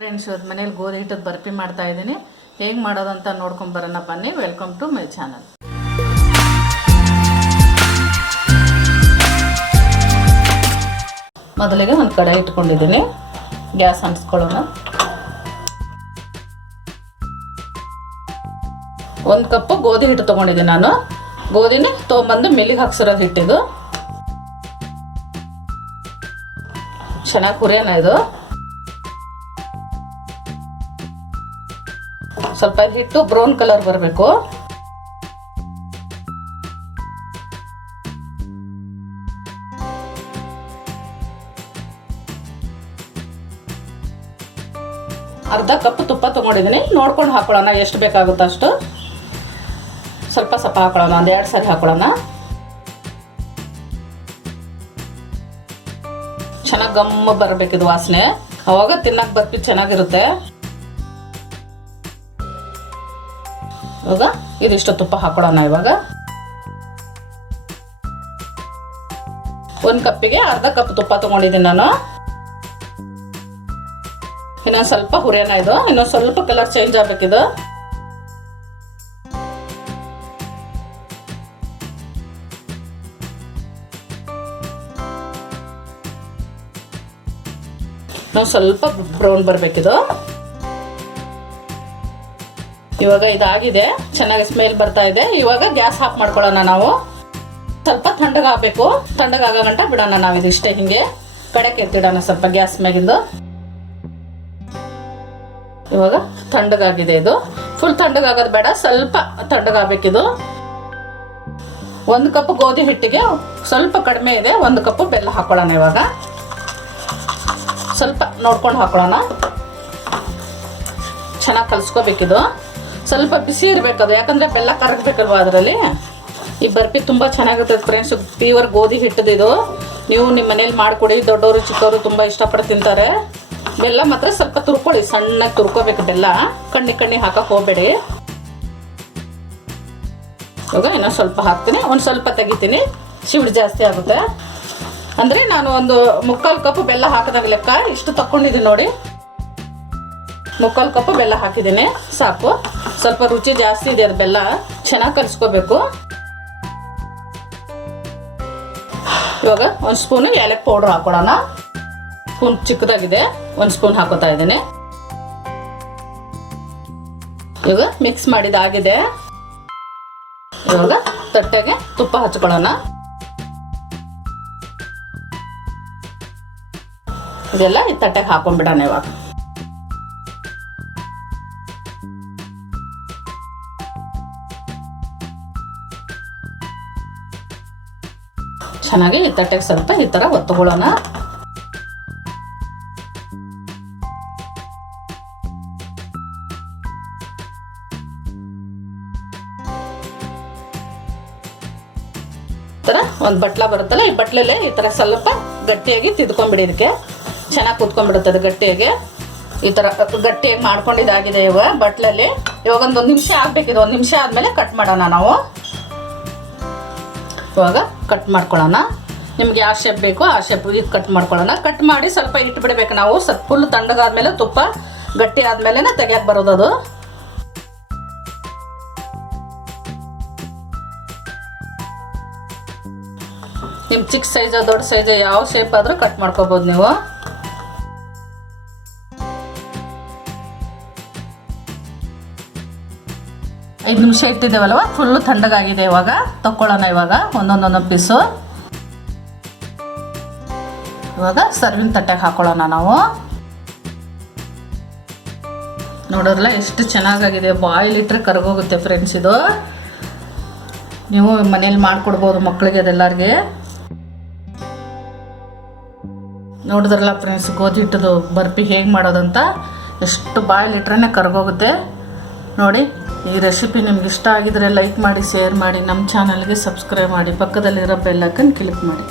Friends, ಇವತ್ತು ಮನೇಲಿ ಗೋಧಿ ಹಿಟ್ಟದ ಬರ್ಫಿ ಮಾಡ್ತಾ ಇದ್ದೀನಿ. ಹೇಗೆ ಮಾಡೋದಂತ ನೋಡ್ಕೊಂಡು ಬರೋಣ ಬನ್ನಿ. Welcome to my channel. ಮೊದಲಿಗೆ ಒಂದು ಕಡಾಯಿ ಇಟ್ಕೊಂಡಿದ್ದೀನಿ. ಗ್ಯಾಸ್ ಅಂಟಿಸ್ಕೊಳ್ಳೋಣ. 1 ಕಪ್ ಗೋಧಿ ಹಿಟ್ಟು ತೊಗೊಂಡಿದ್ದೀನಿ ನಾನು. ಗೋಧಿನೇ ತೊಗೊಂಬಂದು ಮಿಲ್ಲಿಗೆ ಹಾಕ್ಸಿರೋದು ಹಿಟ್ಟಿದು. ಚೆನ್ನಾಗಿ ಹುರಿಯೋಣ. ಇದು ಸ್ವಲ್ಪ ಹಿಟ್ಟು ಬ್ರೌನ್ ಕಲರ್ ಬರಬೇಕು. ಅರ್ಧ ಕಪ್ ತುಪ್ಪ ತೊಗೊಂಡಿದ್ದೀನಿ. ನೋಡ್ಕೊಂಡು ಹಾಕೊಳ್ಳೋಣ, ಎಷ್ಟು ಬೇಕಾಗುತ್ತೋ ಅಷ್ಟು. ಸ್ವಲ್ಪ ಹಾಕೊಳ್ಳೋಣ, 1-2 ಸರಿ ಹಾಕೊಳ್ಳೋಣ. ಚೆನ್ನಾಗಿ ಗಮ್ಮ ಬರಬೇಕಿದು ವಾಸನೆ, ಅವಾಗ ತಿನ್ನಕ್ಕೆ ಬರ್ಫಿ ಚೆನ್ನಾಗಿರುತ್ತೆ. ಇವಾಗ ಇದಿಷ್ಟು ತುಪ್ಪ ಹಾಕೊಳ್ಳೋಣ. ಇವಾಗ 1 ಕಪ್ಪಿಗೆ ಅರ್ಧ ಕಪ್ ತುಪ್ಪ ತೊಗೊಂಡಿದ್ದೀನಿ ನಾನು. ಇನ್ನೊಂದು ಸ್ವಲ್ಪ ಹುರಿಯೋಣ. ಇದು ಇನ್ನೊಂದು ಸ್ವಲ್ಪ ಕಲರ್ ಚೇಂಜ್ ಆಗಬೇಕಿದು. ಇನ್ನೊಂದು ಸ್ವಲ್ಪ ಬ್ರೌನ್ ಬರಬೇಕಿದು. ಇವಾಗ ಇದಾಗಿದೆ, ಚೆನ್ನಾಗಿ ಸ್ಮೆಲ್ ಬರ್ತಾ ಇದೆ. ಇವಾಗ ಗ್ಯಾಸ್ ಆಫ್ ಮಾಡ್ಕೊಳ್ಳೋಣ ನಾವು. ಸ್ವಲ್ಪ ತಣ್ಣಗಾಗಬೇಕು. ತಣ್ಣಗಾಗೋ ಗಂಟ ಬಿಡೋಣ ನಾವು. ಇದಿಷ್ಟೇ ಹಿಂಗೆ ಕಡೆಗೆ ಎತ್ತಿಡೋಣ ಸ್ವಲ್ಪ ಗ್ಯಾಸ್ ಮ್ಯಾಗಿಂದು. ಇವಾಗ ತಣ್ಣಗಾಗಿದೆ. ಇದು ಫುಲ್ ತಣ್ಣಗಾಗೋದು ಬೇಡ, ಸ್ವಲ್ಪ ತಣ್ಣಗಾಗಬೇಕಿದು. 1 ಕಪ್ ಗೋಧಿ ಹಿಟ್ಟಿಗೆ ಸ್ವಲ್ಪ ಕಡಿಮೆ ಇದೆ. 1 ಕಪ್ ಬೆಲ್ಲ ಹಾಕೊಳ್ಳೋಣ. ಇವಾಗ ಸ್ವಲ್ಪ ನೋಡ್ಕೊಂಡು ಹಾಕೊಳ್ಳೋಣ. ಚೆನ್ನಾಗಿ ಕಲಿಸ್ಕೋಬೇಕಿದು. ಸ್ವಲ್ಪ ಬಿಸಿ ಇರಬೇಕದು, ಯಾಕಂದರೆ ಬೆಲ್ಲ ಕರಗಬೇಕಲ್ವ ಅದರಲ್ಲಿ. ಈ ಬರ್ಫಿ ತುಂಬ ಚೆನ್ನಾಗಿರ್ತದೆ ಫ್ರೆಂಡ್ಸ್. ಪ್ಯೂರ್ ಗೋಧಿ ಹಿಟ್ಟದಿದು. ನೀವು ನಿಮ್ಮ ಮನೇಲಿ ಮಾಡಿಕೊಡಿ. ದೊಡ್ಡವರು ಚಿಕ್ಕವರು ತುಂಬ ಇಷ್ಟಪಟ್ಟು ತಿಂತಾರೆ. ಬೆಲ್ಲ ಮಾತ್ರ ಸ್ವಲ್ಪ ತುರ್ಕೊಳ್ಳಿ, ಸಣ್ಣಗೆ ತುರ್ಕೋಬೇಕು ಬೆಲ್ಲ. ಕಣ್ಣಿ ಹಾಕಕ್ಕೆ ಹೋಗಬೇಡಿ. ಇವಾಗ ಇನ್ನೂ ಸ್ವಲ್ಪ ಹಾಕ್ತೀನಿ, ಒಂದು ಸ್ವಲ್ಪ ತೆಗಿತೀನಿ. ಶಿವಡು ಜಾಸ್ತಿ ಆಗುತ್ತೆ ಅಂದರೆ ನಾನು ಒಂದು 3/4 ಕಪ್ ಬೆಲ್ಲ ಹಾಕಿದಾಗ ಲೆಕ್ಕ. ಇಷ್ಟು ತಗೊಂಡಿದ್ದೀನಿ ನೋಡಿ. 3/4 ಕಪ್ ಬೆಲ್ಲ ಹಾಕಿದ್ದೀನಿ, ಸಾಕು. ಸ್ವಲ್ಪ ರುಚಿ ಜಾಸ್ತಿ ಇದೆ ಅದು ಬೆಲ್ಲ. ಚೆನ್ನಾಗಿ ಕಲಿಸ್ಕೋಬೇಕು. ಇವಾಗ 1 ಸ್ಪೂನು ಏಲಕ್ಕಿ ಪೌಡ್ರ್ ಹಾಕೊಳ್ಳೋಣ. ಸ್ಪೂನ್ ಚಿಕ್ಕದಾಗಿದೆ, 1 ಸ್ಪೂನ್ ಹಾಕೋತಾ ಇದ್ದೀನಿ. ಇವಾಗ ಮಿಕ್ಸ್ ಮಾಡಿದಾಗಿದೆ. ಇವಾಗ ತಟ್ಟೆಗೆ ತುಪ್ಪ ಹಚ್ಕೊಳ್ಳೋಣ. ಇದೆಲ್ಲ ಈ ತಟ್ಟೆಗೆ ಹಾಕೊಂಡ್ಬಿಡೋಣ. ಇವಾಗ ಚೆನ್ನಾಗಿ ಈ ತಟ್ಟೆಗೆ ಸ್ವಲ್ಪ ಈ ಥರ ಒತ್ತುಕೊಳ್ಳೋಣ. ಈ ಥರ ಒಂದು ಬಟ್ಲ ಬರುತ್ತಲ್ಲ, ಈ ಬಟ್ಲಲ್ಲೇ ಈ ಥರ ಸ್ವಲ್ಪ ಗಟ್ಟಿಯಾಗಿ ತಿದ್ಕೊಂಡ್ಬಿಡಿ. ಇದಕ್ಕೆ ಚೆನ್ನಾಗಿ ಕುತ್ಕೊಂಡ್ಬಿಡುತ್ತದೆ ಗಟ್ಟಿಯಾಗಿ. ಈ ಥರ ಗಟ್ಟಿಯಾಗಿ ಮಾಡ್ಕೊಂಡಿದ್ದಾಗಿದೆ ಇವಾಗ ಬಟ್ಲಲ್ಲಿ. ಇವಾಗ ಒಂದು ನಿಮಿಷ ಆಗಬೇಕಿದೆ. 1 ನಿಮಿಷ ಆದಮೇಲೆ ಕಟ್ ಮಾಡೋಣ ನಾವು. ಇವಾಗ ಕಟ್ ಮಾಡ್ಕೊಳ್ಳೋಣ. ನಿಮ್ಗೆ ಯಾವ ಶೇಪ್ ಬೇಕು ಆ ಶೇಪ್ ಇದು ಕಟ್ ಮಾಡ್ಕೊಳ್ಳೋಣ. ಕಟ್ ಮಾಡಿ ಸ್ವಲ್ಪ ಇಟ್ಬಿಡ್ಬೇಕು ನಾವು. ಸ್ವಲ್ಪ ಫುಲ್ ತಣ್ಣಗಾದ್ಮೇಲೆ, ತುಪ್ಪ ಗಟ್ಟಿ ಆದ್ಮೇಲೆ ತೆಗಿಯಕ್ಕೆ ಬರೋದು ಅದು. ನಿಮ್ಮ ಚಿಕ್ಕ ಸೈಜ್ ದೊಡ್ಡ ಸೈಜ್ ಯಾವ ಶೇಪ್ ಆದರೂ ಕಟ್ ಮಾಡ್ಕೋಬೋದು ನೀವು. ಐದು ನಿಮಿಷ ಇಟ್ಟಿದ್ದೇವಲ್ವ, ಫುಲ್ಲು ತಣ್ಣಗಾಗಿದೆ. ಇವಾಗ ತಗೊಳ್ಳೋಣ. ಇವಾಗ ಒಂದೊಂದೊಂದು ಪೀಸು. ಇವಾಗ ಸರ್ವಿಂಗ್ ತಟ್ಟೆಗೆ ಹಾಕೊಳ್ಳೋಣ ನಾವು. ನೋಡೋದ್ರಲ್ಲ ಎಷ್ಟು ಚೆನ್ನಾಗಾಗಿದೆ. ಬಾಯಿಲಿಟ್ರೆ ಕರಗೋಗುತ್ತೆ ಫ್ರೆಂಡ್ಸ್. ಇದು ನೀವು ಮನೇಲಿ ಮಾಡಿಕೊಡ್ಬೋದು ಮಕ್ಕಳಿಗೆ, ಅದೆಲ್ಲರಿಗೆ. ನೋಡಿದ್ರಲ್ಲ ಫ್ರೆಂಡ್ಸ್, ಗೋಧಿ ಹಿಟ್ಟದು ಬರ್ಫಿ ಹೇಗೆ ಮಾಡೋದಂತ. ಎಷ್ಟು ಬಾಯಿಲಿಟ್ರೆ ಕರಗೋಗುತ್ತೆ ನೋಡಿ. ಈ ರೆಸಿಪಿ ನಿಮ್ಗೆ ಇಷ್ಟ ಆಗಿದ್ರೆ ಲೈಕ್ ಮಾಡಿ, ಶೇರ್ ಮಾಡಿ, ನಮ್ಮ ಚಾನಲ್ಗೆ ಸಬ್ಸ್ಕ್ರೈಬ್ ಮಾಡಿ, ಪಕ್ಕದಲ್ಲಿರೋ ಬೆಲ್ ಐಕಾನ್ ಕ್ಲಿಕ್ ಮಾಡಿ.